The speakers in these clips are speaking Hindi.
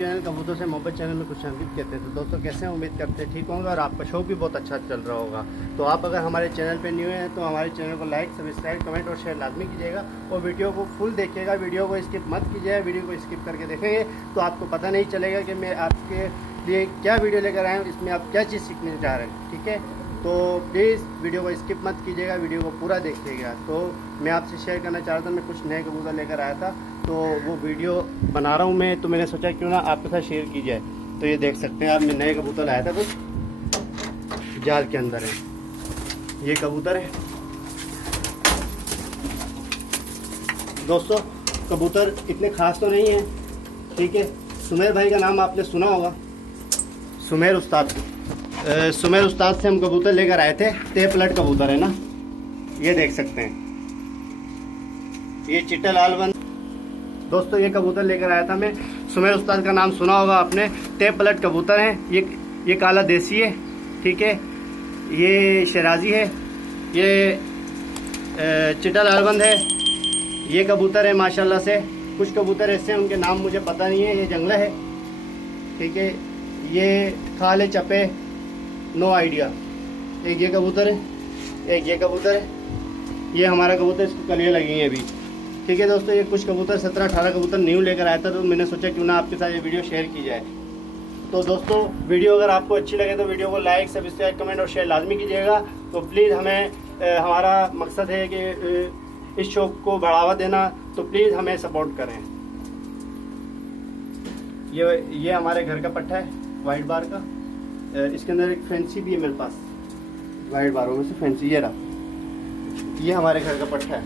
चैनल कबूतर से मोहब्बत चैनल में कुछ अंकित कहते हैं। तो दोस्तों कैसे हैं, उम्मीद करते हैं ठीक होंगे और आपका शो भी बहुत अच्छा चल रहा होगा। तो आप अगर हमारे चैनल पे न्यू हैं तो हमारे चैनल को लाइक, सब्सक्राइब, कमेंट और शेयर लाजमी कीजिएगा और वीडियो को फुल देखिएगा। वीडियो को स्किप मत कीजिएगा। वीडियो को स्किप करके देखेंगे तो आपको पता नहीं चलेगा कि मैं आपके लिए क्या वीडियो लेकर आया हूँ, इसमें आप क्या चीज़ सीखने जा रहे हैं। ठीक है, तो प्लीज़ वीडियो को स्किप मत कीजिएगा, वीडियो को पूरा देखिएगा। तो मैं आपसे शेयर करना चाह रहा था, मैं कुछ नए कबूतर लेकर आया था तो वो वीडियो बना रहा हूँ मैं, तो मैंने सोचा क्यों ना आपके साथ शेयर की जाए। तो ये देख सकते हैं आप, मैं नए कबूतर लाया था, कुछ जाल के अंदर है। ये कबूतर है दोस्तों, कबूतर इतने ख़ास तो नहीं है। ठीक है, सुमेर भाई का नाम आपने सुना होगा, सुमेर उस्ताद। सुमेर उस्ताद से हम कबूतर लेकर आए थे। टेपलट कबूतर है ना, ये देख सकते हैं, ये चिट्टा लालवन। दोस्तों ये कबूतर लेकर आया था मैं, सुमेर उस्ताद का नाम सुना होगा आपने। टेपलट कबूतर है ये काला देसी है। ठीक है, ये शराजी है, ये चिट्टा लालबंद है। ये कबूतर है माशाल्लाह से। कुछ कबूतर ऐसे हैं उनके नाम मुझे पता नहीं है। ये जंगला है। ठीक है, ये खाले चपे, नो आइडिया। एक ये कबूतर है, एक ये कबूतर है। ये हमारा कबूतर, इसको कलियाँ लगी हैं अभी। ठीक है दोस्तों, ये कुछ कबूतर 17-18 कबूतर न्यू लेकर आया था, तो मैंने सोचा क्यों ना आपके साथ ये वीडियो शेयर की जाए। तो दोस्तों वीडियो अगर आपको अच्छी लगे तो वीडियो को लाइक, सब्सक्राइब, कमेंट और शेयर लाजमी कीजिएगा। तो प्लीज़ हमें हमारा मकसद है कि इस शो को बढ़ावा देना, तो प्लीज़ हमें सपोर्ट करें। ये हमारे घर का पट्टा है वाइट बार का। इसके अंदर एक फैंसी भी है मेरे पास, वाइट बारों में से फैंसी। ये रहा, ये हमारे घर का पट्टा है,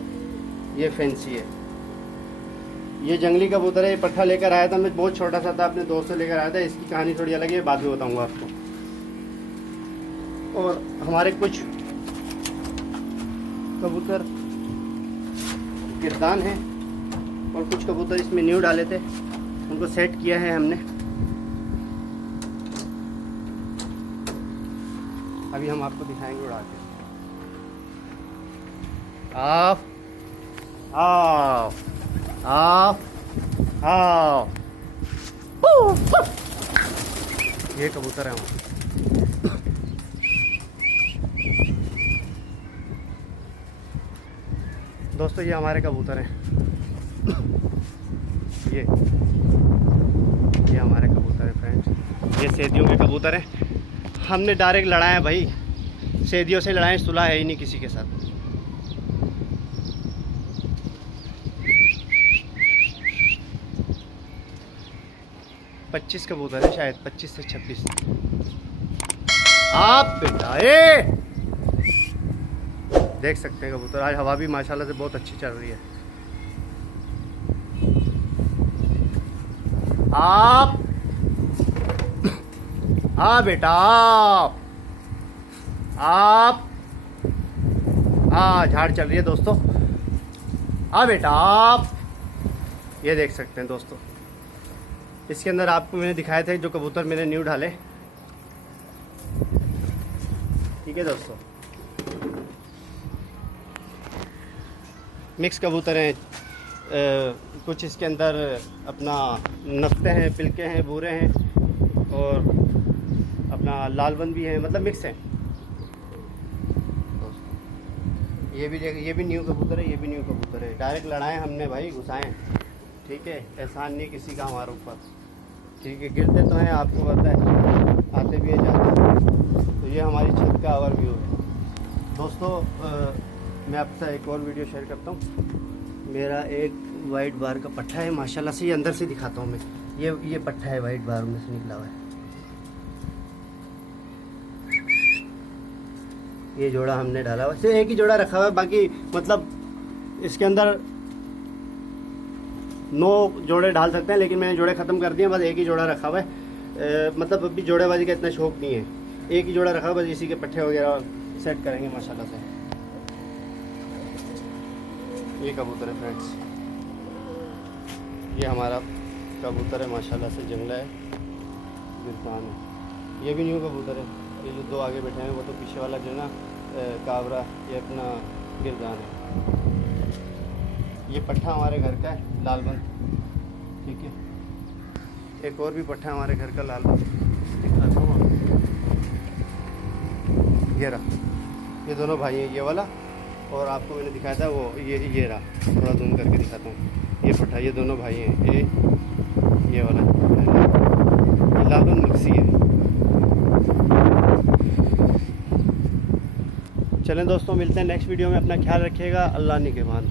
ये फैंसी है। ये जंगली कबूतर है। ये पट्ठा लेकर आया था मैं, बहुत छोटा सा था, अपने दोस्त से लेकर आया था। इसकी कहानी थोड़ी अलग है, बाद में बताऊंगा आपको। और हमारे कुछ कबूतर गिरदान है और कुछ कबूतर इसमें न्यू डाले थे, उनको सेट किया है हमने। अभी हम आपको दिखाएंगे उड़ा के। Of of of of. ये कबूतर है वहाँ। दोस्तों ये हमारे कबूतर हैं। ये हमारे कबूतर हैं फ्रेंड्स। ये सैदियों के कबूतर हैं। हमने डायरेक्ट लड़ा है भाई, सैदियों से लड़ाएं, सुलह है ही नहीं किसी के साथ। पच्चीस कबूतर है शायद, 25 से 26। आप बेटा देख सकते हैं कबूतर। आज हवा भी माशाल्लाह से बहुत अच्छी चल रही है। आप बेटा आप झाड़ चल रही है दोस्तों। बेटा आप, ये देख सकते हैं दोस्तों। इसके अंदर आपको मैंने दिखाए थे जो कबूतर मैंने न्यू डाले। ठीक है दोस्तों, मिक्स कबूतर हैं। कुछ इसके अंदर अपना नफ्ते हैं, पिलके हैं, बूरे हैं और अपना लालबंद भी है, मतलब मिक्स है। ये भी न्यू कबूतर है, ये भी न्यू कबूतर है। डायरेक्ट लड़ाएं हमने भाई, घुसाएं। ठीक है, एहसान नहीं किसी का हमारे ऊपर। ठीक है, गिरते तो हैं, आपको पता है, आते भी है, जाते हैं। तो ये हमारी छत का ओवरव्यू है दोस्तों। मैं आपसे एक और वीडियो शेयर करता हूँ। मेरा एक वाइट बार का पट्ठा है माशाल्लाह से। ये अंदर से दिखाता हूँ मैं। ये पट्ठा है, वाइट बार में से निकला हुआ है। ये जोड़ा हमने डाला हुआ, सिर्फ एक ही जोड़ा रखा हुआ है, बाकी मतलब इसके अंदर 9 जोड़े डाल सकते हैं, लेकिन मैंने जोड़े ख़त्म कर दिए, बस एक ही जोड़ा रखा हुआ है। मतलब अभी जोड़ेबाजी का इतना शौक नहीं है, एक ही जोड़ा रखा हुआ, बस इसी के पट्टे वगैरह सेट करेंगे माशाल्लाह से। ये कबूतर है फ्रेंड्स, ये हमारा कबूतर है माशाल्लाह से, जंगला है, गिरदान है। ये भी न्यू कबूतर है। ये जो 2 आगे बैठे हैं वो तो पीछे वाला जो है ना काबरा, ये अपना गिरदान है। ये पट्ठा हमारे घर का है, लालबंद। ठीक है, एक और भी पट्ठा है हमारे घर का लाल, दिखाता हूँ आपको। ये रहा, ये दोनों भाई हैं, ये वाला और आपको मैंने दिखाया था वो ये रहा, थोड़ा जूम करके दिखाता हूँ। ये पट्ठा, ये दोनों भाई हैं, ये वाला ये लाल मिक्सी है। चलें दोस्तों, मिलते हैं नेक्स्ट वीडियो में। अपना ख्याल रखिएगा। अल्लाह निगहबान।